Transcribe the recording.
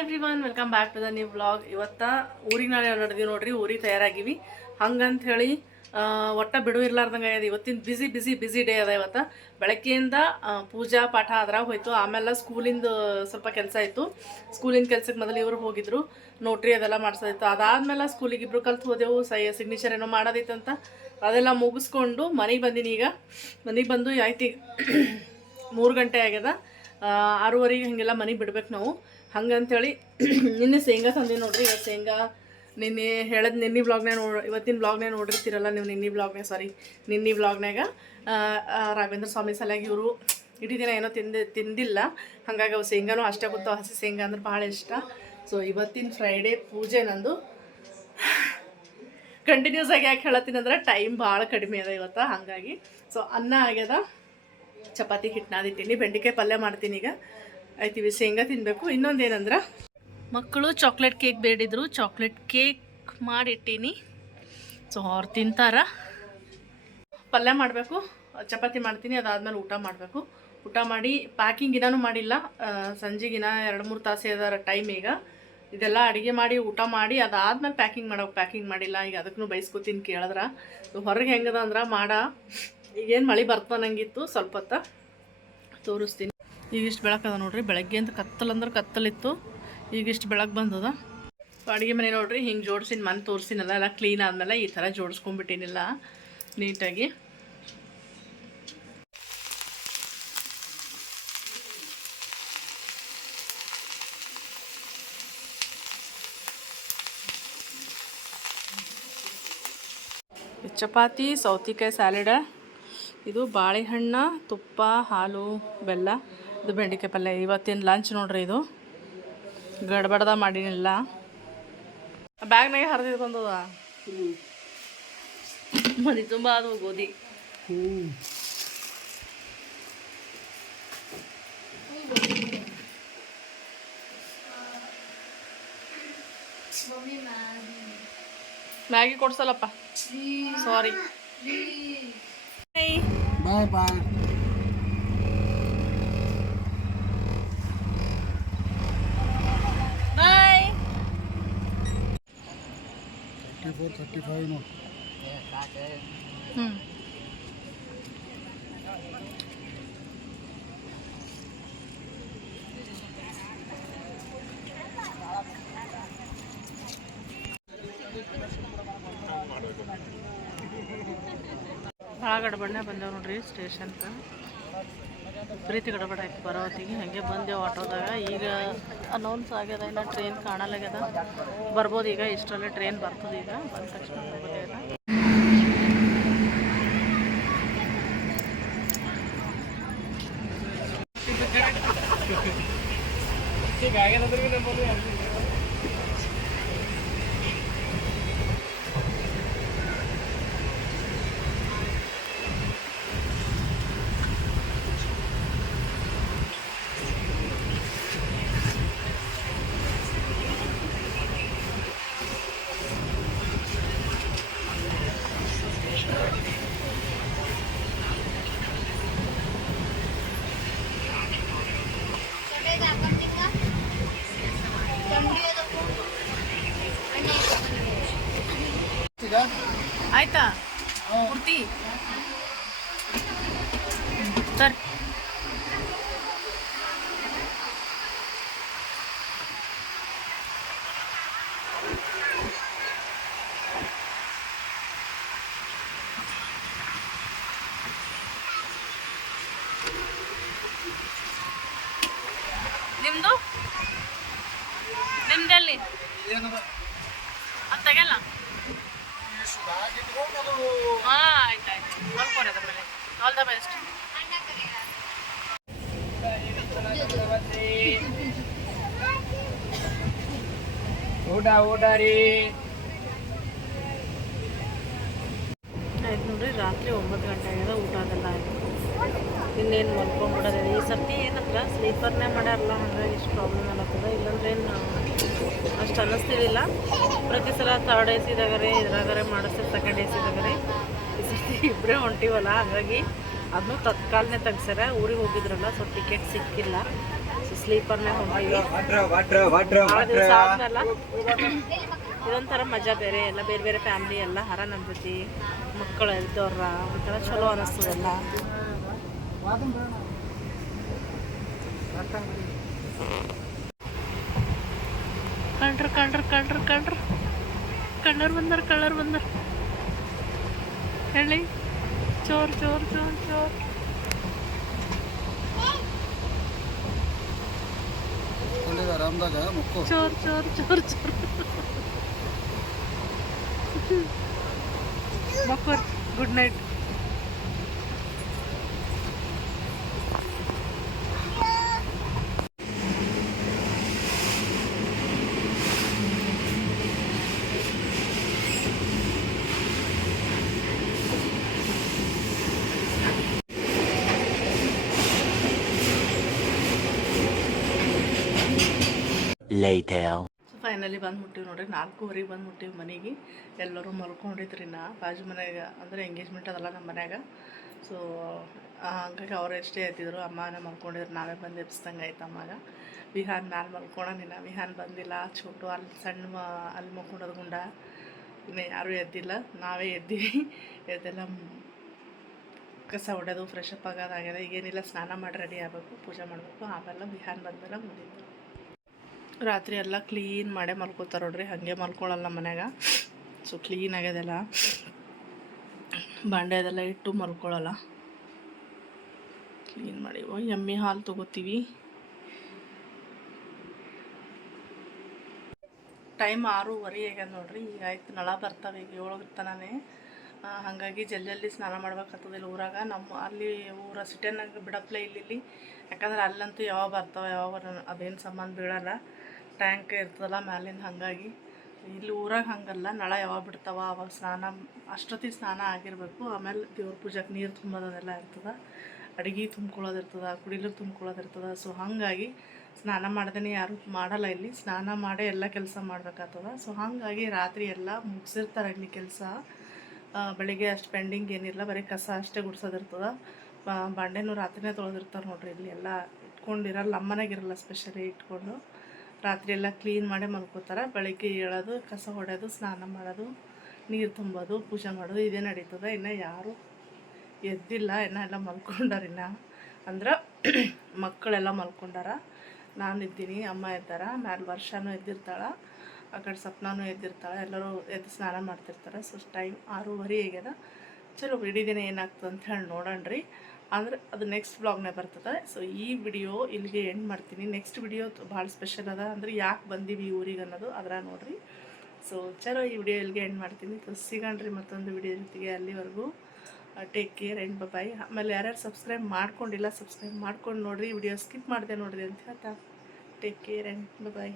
Everyone welcome back to the new blog ಇವತ್ತು ಊರಿಗೆ ನಾಳೆ ನಡೆದೀವಿ ನೋಡ್ರಿ, ಊರಿಗೆ ತಯಾರಾಗಿವಿ. ಹಂಗಂತ ಹೇಳಿ ಒಟ್ಟ ಬಿಡು ಇರ್ಲಾರ್ದಂಗೆ ಆಗ್ಯದ. ಇವತ್ತಿನ ಬಿಸಿ ಬಿಸಿ ಬಿಸಿ ಡೇ ಅದ ಇವತ್ತು. ಬೆಳಗ್ಗೆಯಿಂದ ಪೂಜಾ ಪಾಠ ಅದ್ರಾಗ ಹೋಯ್ತು. ಆಮೇಲೆ ಸ್ಕೂಲಿಂದ ಸ್ವಲ್ಪ ಕೆಲಸ ಇತ್ತು. ಸ್ಕೂಲಿನ ಕೆಲ್ಸಕ್ಕೆ ಮೊದಲು ಇವರು ಹೋಗಿದ್ರು. ನೋಟ್ರಿ ಅದೆಲ್ಲ ಮಾಡ್ಸೋದಿತ್ತು. ಅದಾದ್ಮೇಲೆ ಸ್ಕೂಲಿಗೆ ಇಬ್ರು ಕಲ್ತು ಹೋದೆವು. ಸೈ ಸಿಗ್ನೇಚರ್ ಏನೋ ಮಾಡೋದಿತ್ತಂತ. ಅದೆಲ್ಲ ಮುಗಿಸ್ಕೊಂಡು ಮನೆಗೆ ಬಂದೀನಿ ಈಗ. ಮನೆಗೆ ಬಂದು ಆಯ್ತು, ಮೂರು ಗಂಟೆ ಆಗ್ಯದ. ಆರೂವರೆಗೆ ಹಾಗೆಲ್ಲ ಮನೆಗೆ ಬಿಡ್ಬೇಕು ನಾವು. ಹಂಗಂತೇಳಿ ನಿನ್ನೆ ಶೇಂಗಾ ತಂದೆ ನೋಡ್ರಿ ಇವತ್ತು ಶೇಂಗಾ ನಿನ್ನೆ ಹೇಳದ್ ನಿನ್ನೆ ಬ್ಲಾಗ್ನಾಗ ನೋಡ್, ಇವತ್ತಿನ ಬ್ಲಾಗ್ನಾಗ ನೋಡಿರ್ತೀರಲ್ಲ ನೀವು ನಿನ್ನೆ ಬ್ಲಾಗ್ನಾಗ ಸಾರಿ ನಿನ್ನೆ ಬ್ಲಾಗ್ನಾಗ ರಾಘವೇಂದ್ರ ಸ್ವಾಮಿ ಸಲಾಗಿ ಇವರು ಇಡೀ ದಿನ ಏನೋ ತಿಂದು, ತಿಂದಿಲ್ಲ. ಹಾಗಾಗಿ ಅವು ಶೇಂಗಾನು ಅಷ್ಟೇ ಗೊತ್ತಾವ ಹಸಿ ಶೇಂಗಾ ಅಂದ್ರೆ ಭಾಳ ಇಷ್ಟ. ಸೊ ಇವತ್ತಿನ ಫ್ರೈಡೇ ಪೂಜೆ ನಂದು. ಕಂಟಿನ್ಯೂಸ್ ಆಗಿ ಯಾಕೆ ಹೇಳತ್ತೀನಂದ್ರೆ ಟೈಮ್ ಭಾಳ ಕಡಿಮೆ ಅದ ಇವತ್ತು, ಹಾಗಾಗಿ. ಸೊ ಅನ್ನ ಆಗ್ಯದ, ಚಪಾತಿ ಹಿಟ್ಟು ನಾದಿಟ್ಟಿನಿ ಬೆಂಡೆಕಾಯಿ ಪಲ್ಯ ಮಾಡ್ತೀನಿ ಈಗ. ಆಯ್ತೀವಿ ಶೇಂಗಾ ತಿನ್ನಬೇಕು ಇನ್ನೊಂದೇನಂದ್ರೆ? ಮಕ್ಕಳು ಚಾಕ್ಲೇಟ್ ಕೇಕ್ ಬೇಡಿದ್ರು. ಚಾಕ್ಲೇಟ್ ಕೇಕ್ ಮಾಡಿಟ್ಟೀನಿ. ಸೊ ಅವ್ರು ತಿಂತಾರ. ಪಲ್ಯ ಮಾಡಬೇಕು ಚಪಾತಿ ಮಾಡ್ತೀನಿ ಅದಾದ್ಮೇಲೆ ಊಟ ಮಾಡಬೇಕು. ಊಟ ಮಾಡಿ ಪ್ಯಾಕಿಂಗ್ ಇನ್ನೂ ಮಾಡಿಲ್ಲ. ಸಂಜೆಗಿನ ಎರಡು ಮೂರು ತಾಸು ಅದರ ಟೈಮ್ ಈಗ. ಇದೆಲ್ಲ ಅಡುಗೆ ಮಾಡಿ ಊಟ ಮಾಡಿ ಅದಾದ್ಮೇಲೆ ಪ್ಯಾಕಿಂಗ್ ಮಾಡೋಕೆ ಪ್ಯಾಕಿಂಗ್ ಮಾಡಿಲ್ಲ. ಈಗ ಅದಕ್ಕೂ ಬೈಸ್ಕೊತೀನಿ ಕೇಳಿದ್ರೆ. ಹೊರಗೆ ಹೆಂಗದ ಅಂದ್ರೆ ಮಾಡ. ಈಗೇನು ಮಳೆ ಬರ್ತಾನಂಗಿತ್ತು ಸ್ವಲ್ಪ ಹೊತ್ತ ತೋರಿಸ್ತೀನಿ. ಈಗ ಇಷ್ಟು ಬೆಳಕದ ನೋಡ್ರಿ. ಬೆಳಗ್ಗೆ ಅಂತ ಕತ್ತಲ್ ಅಂದ್ರೆ ಕತ್ತಲಿತ್ತು ಈಗ ಇಷ್ಟು ಬೆಳಕು ಬಂದದ. ಅಡುಗೆ ಮನೆ ನೋಡ್ರಿ, ಹಿಂಗೆ ಜೋಡಿಸಿನ, ಮನೆ ತೋರಿಸಿನಲ್ಲ ಎಲ್ಲ ಕ್ಲೀನ್ ಆದಮೇಲೆ ಈ ಥರ ಜೋಡಿಸ್ಕೊಂಡ್ಬಿಟ್ಟಿನಿಲ್ಲ ನೀಟಾಗಿ. ಚಪಾತಿ, ಸೌತಿಕಾಯಿ ಸ್ಯಾಲೆಡ ಇದು ಬಾಳೆಹಣ್ಣು, ತುಪ್ಪ, ಹಾಲು, ಬೆಲ್ಲ. ಇದು ಬೆಂಡೆಕಾಯಿ ಪಲ್ಯ. ಇವತ್ತಿನ ಲಂಚ್ ನೋಡ್ರಿ ಇದು? ಗಡ್ಬಡ್ದ ಮಾಡಿನಿಲ್ಲ. ಬ್ಯಾಗ್ನಾಗೆ ಹರಿದಿದ್ಕೊಂಡದ ಮನೆ ತುಂಬ ಅದು ಗೋಧಿ Maggi ಕೊಡ್ಸಲ್ಲಪ್ಪ. Sorry bye. Bye 34, 35 no. ಹ್ಞೂ ಭಾಳ ಗಡ್ಬಡ್ನೆ ಬಂದೇವು ನೋಡ್ರಿ ಸ್ಟೇಷನ್ಗೆ ಪ್ರೀತಿ ಗಡಬಡ ಆಯ್ತು ಬರೋತ್ತಿಗೆ ಹಾಗೆ ಬಂದೆವು ಆಟೋದಾಗ. ಈಗ ಅನೌನ್ಸ್ ಆಗ್ಯದ, ಇನ್ನು ಟ್ರೈನ್ ಕಾಣಲಾಗ್ಯದ. ಬರ್ಬೋದು ಈಗ, ಇಷ್ಟರಲ್ಲಿ ಟ್ರೈನ್ ಬರ್ತದೆ ಈಗ. ಬಂದ ತಕ್ಷಣ ಬರ್ಬೋದಾಗ್ಯದ ಆಯ್ತಾ ಪೂರ್ತಿ ಸರ್ ನಿಮ್ದು ನಿಮ್ದೆಲ್ಲಿ ಅದು ತೆಗಲ್ಲ. ಹಾಂ ಆಯ್ತು ಆಯ್ತು. ನೋಡ್ಕೊರಿ ಅದ್ರ ಮೇಲೆ ಆಲ್ ದ ಬೆಸ್ಟ್ ಊಟ ಊಟ ರೀ. ಆಯ್ತು ನೋಡ್ರಿ ರಾತ್ರಿ ಒಂಬತ್ತು ಗಂಟೆ ಆಗ್ಯದ ಊಟ ಅದೆಲ್ಲ ಆಯ್ತು. ಇನ್ನೇನು ಮಲ್ಕೊಂಡ್ಬಿಡೋದು ಈ ಸರ್ತಿ ಏನಂದ್ರೆ ಸ್ಲೀಪರ್ನೇ ಮಾಡ್ಯಾರಲ್ಲ, ಹಂಗಾಗಿ ಇಷ್ಟು ಪ್ರಾಬ್ಲಮ್ ಅನ್ನತ್ತದ ಇಲ್ಲಾಂದ್ರೆ ಏನು ಅಷ್ಟು ಅನ್ನಿಸ್ತಿರಲಿಲ್ಲ ಪ್ರತಿ ಸಲ ಥರ್ಡ್ ಎ ಸಿದಾಗರೆ ಇದ್ರಾಗರೆ ಮಾಡಿಸ್ತಾರೆ ಸೆಕೆಂಡ್ ಎ ಸಿದಾಗರೆ ಈ ಸರ್ತಿ ಇಬ್ಬರೇ ಹೊಂಟಿವಲ್ಲ, ಹಾಗಾಗಿ ಅದನ್ನು ತತ್ಕಾಲನೇ ತೆಗ್ಸ್ಯಾರ. ಊರಿಗೆ ಹೋಗಿದ್ರಲ್ಲ ಸೊ ಟಿಕೆಟ್ ಸಿಕ್ಕಿಲ್ಲ. ಸೊ ಸ್ಲೀಪರ್ನೇ ಹೊಂಟಿಲ್ಲ ಭಾಳ ಇದೊಂಥರ ಮಜಾ ಬೇರೆ. ಎಲ್ಲ ಬೇರೆ ಬೇರೆ ಫ್ಯಾಮ್ಲಿ ಎಲ್ಲ ಹರ ನಮ್ಮ ಜೊತೆ ಮಕ್ಕಳು ಇದ್ದವ್ರ ಒಂಥರ ಚಲೋ ಅನ್ನಿಸ್ತದಲ್ಲ ಕಳ್ರ ಕಳ್ರ ಕಳ್ರ ಕಳ್ರ ಕಳ್ಳರ್ ಬಂದಾರ ಕಳ್ಳರ್ ಬಂದಾರ. ಹೇಳಿ. ಚೋರ್ ಚೋರ್ ಚೋರ್ ಚೋರ್. ಚೋರ್ ಚೋರ್ ಚೋರ್ ಚೋರ್. ಮಕ್ಕರ್ ಗುಡ್ ನೈಟ್. Later. ಫೈನಲಿ ಬಂದ್ಬಿಟ್ಟಿವಿ ನೋಡ್ರಿ, ನಾಲ್ಕೂವರೆಗೆ ಬಂದ್ಬಿಟ್ಟಿವಿ ಮನೆಗೆ. ಎಲ್ಲರೂ ಮಲ್ಕೊಂಡಿದ್ರಿ ನಾ, ಬಾಜು ಮನೆಯಾಗ, ಅಂದರೆ ಎಂಗೇಜ್ಮೆಂಟ್ ಅದಲ್ಲ ನಮ್ಮ ಮನ್ಯಾಗ. ಸೊ ಹಂಗಾಗಿ ಅವ್ರು ಎಷ್ಟೇ ಎದ್ದಿದ್ರು ಅಮ್ಮನ ಮಲ್ಕೊಂಡಿದ್ರು, ನಾವೇ ಬಂದು ಎಬ್ಸ್ದಂಗೆ ಆಯ್ತು ಅಮ್ಮಾಗ. ವಿಹಾನ್ ಮ್ಯಾಲೆ ಮಲ್ಕೊಳನಿನ ವಿಹಾನ್ ಬಂದಿಲ್ಲ ಚೋಟು ಅಲ್ಲಿ ಸಣ್ಣ ಅಲ್ಲಿ ಮಲ್ಕೊಂಡೋದು ಗುಂಡ. ಇನ್ನು ಯಾರೂ ಎದ್ದಿಲ್ಲ, ನಾವೇ ಎದ್ದೀವಿ. ಎದ್ದೆಲ್ಲ ಕಸ ಹೊಡೆದು ಫ್ರೆಶ್ ಅಪ್ ಆಗೋದಾಗ್ಯದ ಈಗೇನಿಲ್ಲ, ಸ್ನಾನ ಮಾಡಿ ರೆಡಿ ಆಗಬೇಕು, ಪೂಜೆ ಮಾಡಬೇಕು. ಆಮೇಲೆ ವಿಹಾನ್ ಬಂದಮೇಲೆ ಮುಗೀತು. ರಾತ್ರಿ ಎಲ್ಲ ಕ್ಲೀನ್ ಮಾಡೇ ಮಲ್ಕೋತಾರೆ ನೋಡ್ರಿ, ಹಾಗೆ ಮಲ್ಕೊಳ್ಳಲ್ಲ ಮನ್ಯಾಗ. ಸೊ ಕ್ಲೀನ್ ಆಗ್ಯದೆಲ್ಲ. ಬಾಂಡೆ ಅದೆಲ್ಲ ಇಟ್ಟು ಮಲ್ಕೊಳ್ಳಲ್ಲ ಕ್ಲೀನ್ ಮಾಡಿ ಎಮ್ಮೆ ಹಾಲು ತೊಗೋತೀವಿ. ಟೈಮ್ ಆರೂವರೆ ಆಗ್ಯದ ನೋಡ್ರಿ, ಈಗ ಆಯ್ತು ನಳ ಬರ್ತಾವೆ ಈಗ ಏಳು ತನನೇ. ಹಾಗಾಗಿ ಜಲ್ದಿ ಜಲ್ದಿ ಸ್ನಾನ ಮಾಡ್ಬೇಕಾಗ್ತದಿಲ್ಲ ಊರಾಗ. ನಮ್ಮ ಅಲ್ಲಿ ಊರ ಸಿಟಿನಾಗ ಬಿಡಪ್ಲೆ ಇಲ್ಲಿ ಇಲ್ಲಿ. ಯಾಕಂದ್ರೆ ಅಲ್ಲಂತೂ ಯಾವಾಗ ಬರ್ತಾವೆ, ಯಾವಾಗ ಅದೇನು ಸಂಬಂಧ ಬೀಳಲ್ಲ. ಟ್ಯಾಂಕ್ ಇರ್ತದಲ್ಲ ಮ್ಯಾಲಿಂದ ಹಾಗಾಗಿ. ಇಲ್ಲಿ ಊರಾಗ ಹಂಗಲ್ಲ, ನಳ ಯಾವಾಗ ಬಿಡ್ತಾವ, ಅವಾಗ ಸ್ನಾನ, ಅಷ್ಟೊತ್ತಿಗೆ ಸ್ನಾನ ಆಗಿರಬೇಕು. ಆಮೇಲೆ ದೇವ್ರ ಪೂಜೆಗೆ ನೀರು ತುಂಬೋದೆಲ್ಲ ಇರ್ತದೆ. ಅಡುಗೆ ತುಂಬ್ಕೊಳ್ಳೋದಿರ್ತದೆ ಕುಡಿಲಿಕ್ಕೆ ತುಂಬ್ಕೊಳ್ಳೋದಿರ್ತದೆ ಸೊ ಹಾಗಾಗಿ ಸ್ನಾನ ಮಾಡ್ದೇ ಯಾರು ಮಾಡಲ್ಲ ಇಲ್ಲಿ. ಸ್ನಾನ ಮಾಡೇ ಎಲ್ಲ ಕೆಲಸ ಮಾಡ್ಬೇಕಾಗ್ತದ. ಸೊ ಹಾಗಾಗಿ ರಾತ್ರಿ ಎಲ್ಲ ಮುಗಿಸಿರ್ತಾರೆ ಇಲ್ಲಿ ಕೆಲಸ. ಬೆಳಿಗ್ಗೆ ಅಷ್ಟು ಪೆಂಡಿಂಗ್ ಏನಿಲ್ಲ, ಬರೀ ಕಸ ಅಷ್ಟೇ ಗುಡ್ಸೋದಿರ್ತದೆ. ಬಾಂಡೆನೂ ರಾತ್ರಿನೇ ತೊಳೆದಿರ್ತಾರೆ ನೋಡ್ರಿ ಇಲ್ಲಿ ಎಲ್ಲ ಇಟ್ಕೊಂಡಿರಲ್ಲ, ನಮ್ಮನೆಗಿರಲ್ಲ ಸ್ಪೆಷಲಿ ಇಟ್ಕೊಂಡು. ರಾತ್ರಿ ಎಲ್ಲ ಕ್ಲೀನ್ ಮಾಡಿ ಮಲ್ಕೋತಾರೆ. ಬೆಳಗ್ಗೆ ಏಳೋದು, ಕಸ ಹೊಡೆಯೋದು, ಸ್ನಾನ ಮಾಡೋದು, ನೀರು ತುಂಬೋದು, ಪೂಜೆ ಮಾಡೋದು, ಇದೇ ನಡೀತದೆ. ಇನ್ನು ಯಾರು ಎದ್ದಿಲ್ಲ, ಇನ್ನು ಎಲ್ಲ ಮಲ್ಕೊಂಡಾರ ಇನ್ನು. ಅಂದ್ರೆ ಮಕ್ಕಳೆಲ್ಲ ಮಲ್ಕೊಂಡಾರ. ನಾನು ಇದ್ದೀನಿ, ಅಮ್ಮ ಇದ್ದಾರ, ಮ್ಯಾಲೆ ವರ್ಷನೂ ಎದ್ದಿರ್ತಾಳೆ. ಆ ಕಡೆ ಸಪ್ನಾನು ಎದ್ದಿರ್ತಾಳೆ, ಎಲ್ಲರೂ ಎದ್ದು ಸ್ನಾನ ಮಾಡ್ತಿರ್ತಾರೆ. ಸೊ ಟೈಮ್ ಆರೂವರೆ ಆಗ್ಯದ ಚಲೋ ಇಡೀ ದಿನ ಏನಾಗ್ತದೆ ಅಂತ ಹೇಳಿ ನೋಡೋಣ ರೀ ಅಂದ್ರೆ ಅದು ನೆಕ್ಸ್ಟ್ ಬ್ಲಾಗ್ನೇ ಬರ್ತದೆ. ಸೊ ಈ ವಿಡಿಯೋ ಇಲ್ಲಿಗೆ ಎಂಡ್ ಮಾಡ್ತೀನಿ. ನೆಕ್ಸ್ಟ್ ವಿಡಿಯೋ ಭಾಳ ಸ್ಪೆಷಲ್ ಅದ. ಅಂದ್ರೆ ಯಾಕೆ ಬಂದೀವಿ ಈ ಊರಿಗೆ ಅನ್ನೋದು ಅದರ ನೋಡ್ರಿ. ಸೊ ಚಲೋ ಈ ವಿಡಿಯೋ ಇಲ್ಲಿಗೆ ಎಂಡ್ ಮಾಡ್ತೀನಿ. ಸೊ ಸಿಗಣ್ರಿ ಮತ್ತೊಂದು ವಿಡಿಯೋ ಜೊತೆಗೆ ಅಲ್ಲಿವರೆಗೂ. ಟೇಕ್ ಕೇರ್ ಆ್ಯಂಡ್ ಬಾಯ್ ಆಮೇಲೆ ಯಾರ್ಯಾರು ಸಬ್ಸ್ಕ್ರೈಬ್ ಮಾಡ್ಕೊಂಡಿಲ್ಲ ಸಬ್ಸ್ಕ್ರೈಬ್ ಮಾಡ್ಕೊಂಡು ನೋಡ್ರಿ. ವಿಡಿಯೋ ಸ್ಕಿಪ್ ಮಾಡಿದೆ ನೋಡ್ರಿ ಅಂತ ಹೇಳ್ತಾ. Take care and bye